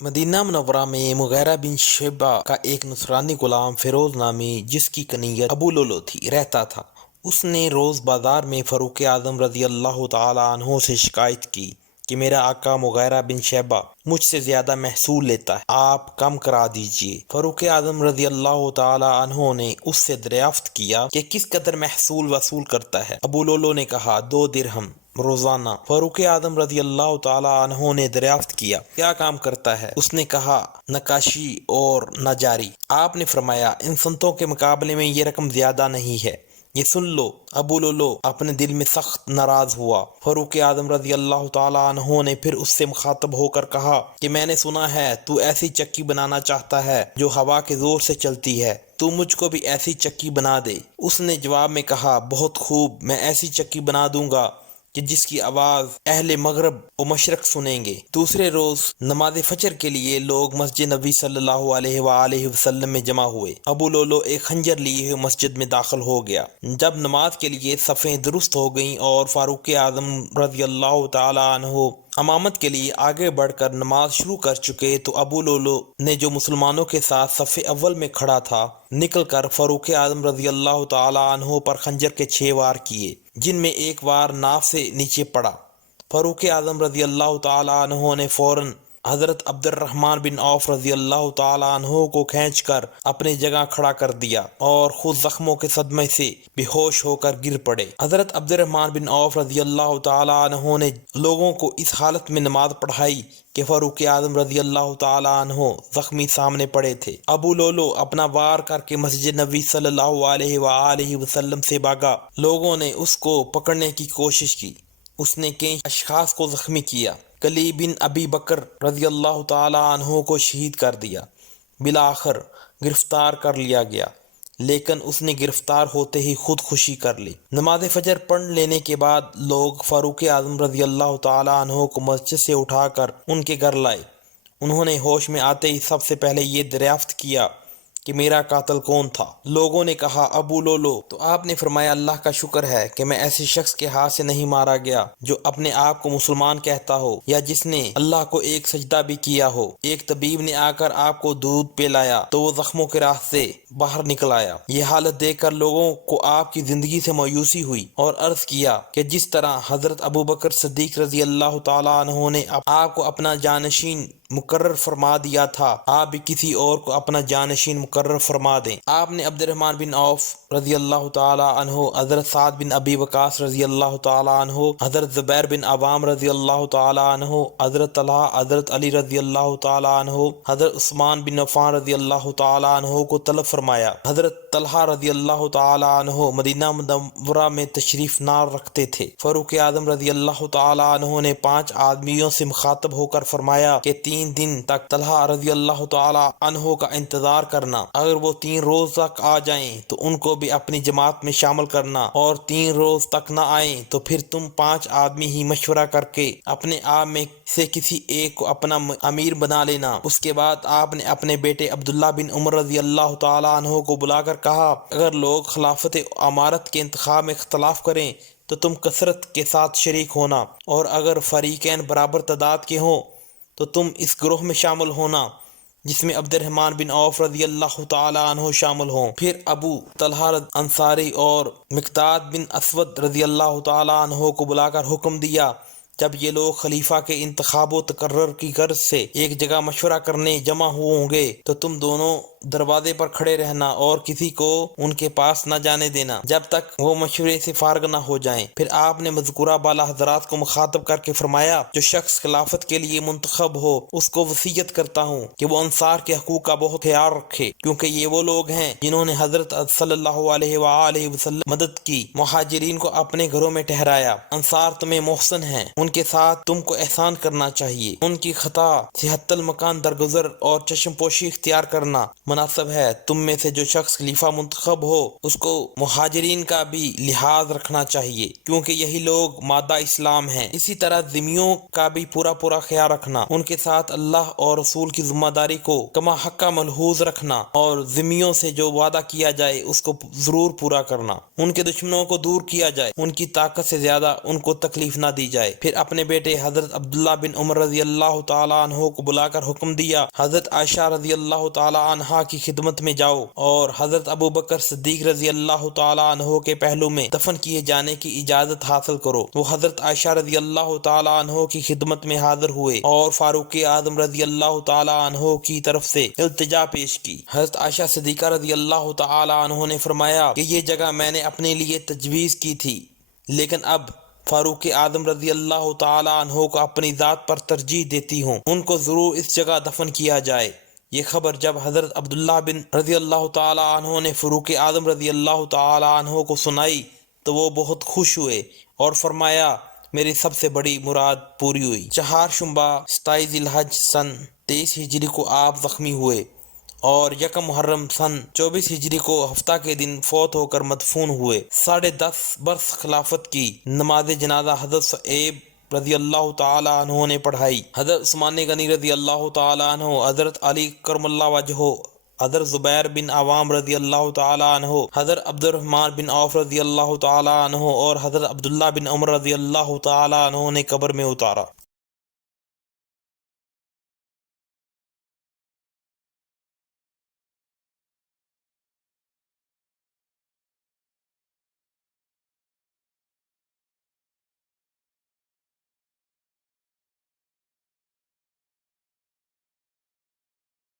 مدینہ منورہ میں مغیرہ بن شعبہ کا ایک نصرانی غلام فیروز نامی، جس کی کنیت ابو لولو تھی، رہتا تھا۔ اس نے روز بازار میں فاروق اعظم رضی اللہ تعالی عنہ سے شکایت کی کہ میرا آقا مغیرہ بن شعبہ مجھ سے زیادہ محصول لیتا ہے، آپ کم کرا دیجئے۔ فاروق اعظم رضی اللہ تعالی عنہ نے اس سے دریافت کیا کہ کس قدر محصول وصول کرتا ہے۔ ابو لولو نے کہا 2 درہم روزانہ۔ فاروق اعظم رضی اللہ تعالی عنہ نے دریافت کیا کیا کام کرتا ہے؟ اس نے کہا نقاشی اور نجاری۔ آپ نے فرمایا ان سنتوں کے مقابلے میں یہ رقم زیادہ نہیں ہے، یہ سن لو۔ ابو لولو اپنے دل میں سخت ناراض ہوا۔ فاروق اعظم رضی اللہ تعالی عنہ نے پھر اس سے مخاطب ہو کر کہا کہ میں نے سنا ہے تو ایسی چکی بنانا چاہتا ہے جو ہوا کے زور سے چلتی ہے، تو مجھ کو بھی ایسی چکی بنا دے۔ اس نے جواب میں کہا بہت خوب، میں ایسی چکی بنا دوں گا کہ جس کی آواز اہل مغرب و مشرق سنیں گے۔ دوسرے روز نماز فجر کے لیے لوگ مسجد نبی صلی اللہ علیہ وآلہ وسلم میں جمع ہوئے۔ ابو لولو ایک خنجر لیے ہوئے مسجد میں داخل ہو گیا۔ جب نماز کے لیے صفیں درست ہو گئیں اور فاروق اعظم رضی اللہ تعالی عنہ امامت کے لیے آگے بڑھ کر نماز شروع کر چکے تو ابو لولو نے جو مسلمانوں کے ساتھ صف اول میں کھڑا تھا نکل کر فاروق اعظم رضی اللہ تعالی عنہ پر خنجر کے 6 وار کیے، جن میں ایک وار ناف سے نیچے پڑا۔ فاروق اعظم رضی اللہ تعالی عنہ نے فوراً حضرت عبد الرحمن بن عوف رضی اللہ تعالی عنہ کو کھینچ کر اپنی جگہ کھڑا کر دیا اور خود زخموں کے صدمے سے بے ہوش ہو کر گر پڑے۔ حضرت عبد الرحمن بن عوف رضی اللہ تعالی عنہ نے لوگوں کو اس حالت میں نماز پڑھائی کہ فاروق اعظم رضی اللہ تعالی عنہ زخمی سامنے پڑے تھے۔ ابو لولو اپنا وار کر کے مسجد نبی صلی اللہ علیہ وآلہ وسلم سے بھاگا۔ لوگوں نے اس کو پکڑنے کی کوشش کی، اس نے کئی اشخاص کو زخمی کیا۔ کلی بن ابی بکر رضی اللہ تعالی عنہ کو شہید کر دیا۔ بالآخر گرفتار کر لیا گیا، لیکن اس نے گرفتار ہوتے ہی خودکشی کر لی۔ نماز فجر پڑھ لینے کے بعد لوگ فاروق اعظم رضی اللہ تعالی عنہ کو مسجد سے اٹھا کر ان کے گھر لائے۔ انہوں نے ہوش میں آتے ہی سب سے پہلے یہ دریافت کیا کہ میرا قاتل کون تھا؟ لوگوں نے کہا ابو لولو۔ تو آپ نے فرمایا اللہ کا شکر ہے کہ میں ایسے شخص کے ہاتھ سے نہیں مارا گیا جو اپنے آپ کو مسلمان کہتا ہو یا جس نے اللہ کو ایک سجدہ بھی کیا ہو۔ ایک طبیب نے آ کر آپ کو دودھ پلایا تو وہ زخموں کے راستے باہر نکل آیا۔ یہ حالت دیکھ کر لوگوں کو آپ کی زندگی سے مایوسی ہوئی اور عرض کیا کہ جس طرح حضرت ابو بکر صدیق رضی اللہ تعالی عنہ نے آپ کو اپنا جانشین مقرر فرما دیا تھا، آپ بھی کسی اور کو اپنا جانشین مقرر فرما دیں۔ آپ نے عبد الرحمن بن عوف رضی اللہ تعالی عنہ، حضرت سعد بن ابی وقاص رضی اللہ تعالی عنہ، حضرت زبیر بن عوام رضی اللہ تعالی عنہ، حضرت طلحہ، حضرت علی رضی اللہ تعالی عنہ، حضرت عثمان بن عفان رضی اللہ تعالی عنہ کو طلب فرمایا۔ حضرت طلحہ رضی اللہ تعالی عنہ مدینہ منورہ میں تشریف نار رکھتے تھے۔ فاروق اعظم رضی اللہ تعالی عنہ نے 5 آدمیوں سے مخاطب ہو کر فرمایا کہ 3 دن تک طلحہ رضی اللہ تعالی عنہ کا انتظار کرنا، اگر وہ 3 روز تک آ جائیں تو ان کو بھی اپنی جماعت میں شامل کرنا، اور 3 روز تک نہ آئیں تو پھر تم 5 آدمی ہی مشورہ کر کے اپنے آپ میں سے کسی ایک کو اپنا امیر بنا لینا۔ اس کے بعد آپ نے اپنے بیٹے عبداللہ بن عمر رضی اللہ تعالی عنہ کو بلا کر کہا اگر لوگ خلافت امارت کے انتخاب میں اختلاف کریں تو تم کثرت کے ساتھ شریک ہونا، اور اگر فریقین برابر تعداد کے ہوں تو تم اس گروہ میں شامل ہونا جس میں عبد الرحمن بن عوف رضی اللہ تعالی عنہ شامل ہوں۔ پھر ابو طلحہ انصاری اور مقداد بن اسود رضی اللہ تعالی عنہ کو بلا کر حکم دیا جب یہ لوگ خلیفہ کے انتخاب و تقرر کی غرض سے ایک جگہ مشورہ کرنے جمع ہوں گے تو تم دونوں دروازے پر کھڑے رہنا اور کسی کو ان کے پاس نہ جانے دینا جب تک وہ مشورے سے فارغ نہ ہو جائیں۔ پھر آپ نے مذکورہ بالا حضرات کو مخاطب کر کے فرمایا جو شخص خلافت کے لیے منتخب ہو اس کو وصیت کرتا ہوں کہ وہ انصار کے حقوق کا بہت خیال رکھے، کیونکہ یہ وہ لوگ ہیں جنہوں نے حضرت صلی اللہ علیہ وآلہ وسلم مدد کی، مہاجرین کو اپنے گھروں میں ٹھہرایا۔ انصار تمہیں محسن ہیں، ان کے ساتھ تم کو احسان کرنا چاہیے، ان کی خطا صحت المکان درگزر اور چشم پوشی اختیار کرنا مناسب ہے۔ تم میں سے جو شخص خلیفہ منتخب ہو اس کو مہاجرین کا بھی لحاظ رکھنا چاہیے، کیونکہ یہی لوگ مادہ اسلام ہیں۔ اسی طرح ذمیوں کا بھی پورا خیال رکھنا، ان کے ساتھ اللہ اور رسول کی ذمہ داری کو کما حقہ ملحوظ رکھنا، اور ذمیوں سے جو وعدہ کیا جائے اس کو ضرور پورا کرنا۔ ان کے دشمنوں کو دور کیا جائے، ان کی طاقت سے زیادہ ان کو تکلیف نہ دی جائے۔ پھر اپنے بیٹے حضرت عبداللہ بن عمر رضی اللہ تعالیٰ عنہ کو بلا کر حکم دیا، حضرت عائشہ رضی اللہ تعالیٰ عنہا کی خدمت میں جاؤ اور حضرت ابو بکر صدیق رضی اللہ تعالیٰ عنہ کے پہلو میں دفن کیے جانے کی اجازت حاصل کرو۔ وہ حضرت عائشہ رضی اللہ تعالیٰ عنہ کی خدمت میں حاضر ہوئے اور فاروق اعظم رضی اللہ تعالیٰ عنہ کی طرف سے التجا پیش کی۔ حضرت عائشہ صدیقہ رضی اللہ تعالیٰ عنہ نے فرمایا کہ یہ جگہ میں نے اپنے لیے تجویز کی تھی، لیکن اب فاروق اعظم رضی اللہ تعالیٰ عنہ کو اپنی ذات پر ترجیح دیتی ہوں، ان کو ضرور اس جگہ دفن کیا جائے۔ یہ خبر جب حضرت عبداللہ بن رضی اللہ تعالیٰ عنہ نے فاروق اعظم رضی اللہ تعالیٰ عنہ کو سنائی تو وہ بہت خوش ہوئے اور فرمایا میری سب سے بڑی مراد پوری ہوئی۔ 4 شنبہ 27 ذی الحج سن 23 ہجری کو آپ زخمی ہوئے اور 1 محرم سن 24 ہجری کو ہفتہ کے دن فوت ہو کر مدفون ہوئے۔ 10.5 برس خلافت کی نماز جنازہ حضرت صہیب رضی اللہ تعالیٰ عنہ نے پڑھائی، حضرت عثمان غنی رضی اللہ تعالیٰ عنہ، حضرت علی کرم اللہ وجہہ، حضرت زبیر بن عوام رضی اللہ تعالیٰ عنہ، حضرت عبد الرحمن بن عوف رضی اللہ تعالیٰ عنہ اور حضرت عبداللہ بن عمر رضی اللہ تعالیٰ عنہ نے قبر میں اتارا۔